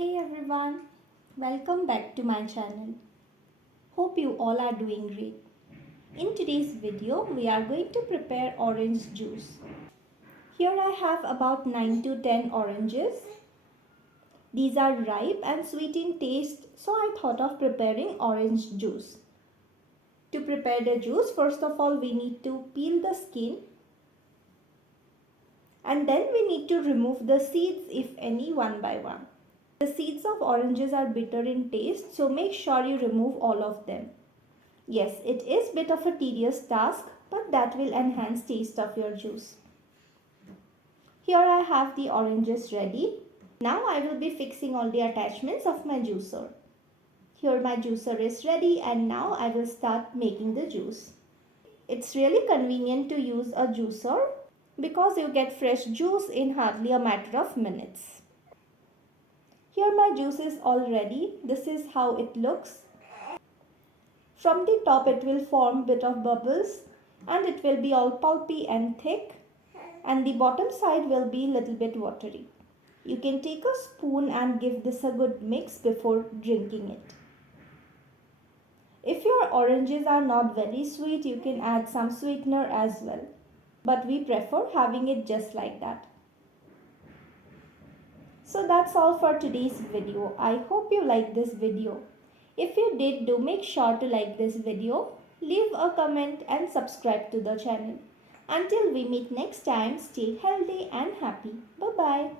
Hey everyone, welcome back to my channel. Hope you all are doing great. In today's video, we are going to prepare orange juice. Here I have about 9 to 10 oranges. These are ripe and sweet in taste, so I thought of preparing orange juice. To prepare the juice, first of all we need to peel the skin and then we need to remove the seeds if any one by one. The seeds of oranges are bitter in taste, so make sure you remove all of them. Yes, it is a bit of a tedious task, but that will enhance taste of your juice. Here I have the oranges ready. Now I will be fixing all the attachments of my juicer. Here my juicer is ready and now I will start making the juice. It's really convenient to use a juicer because you get fresh juice in hardly a matter of minutes. Here my juice is all ready. This is how it looks. From the top it will form bit of bubbles and it will be all pulpy and thick, and the bottom side will be little bit watery. You can take a spoon and give this a good mix before drinking it. If your oranges are not very sweet, you can add some sweetener as well. But we prefer having it just like that. So that's all for today's video. I hope you liked this video. If you did, do make sure to like this video, leave a comment and subscribe to the channel. Until we meet next time, stay healthy and happy. Bye bye.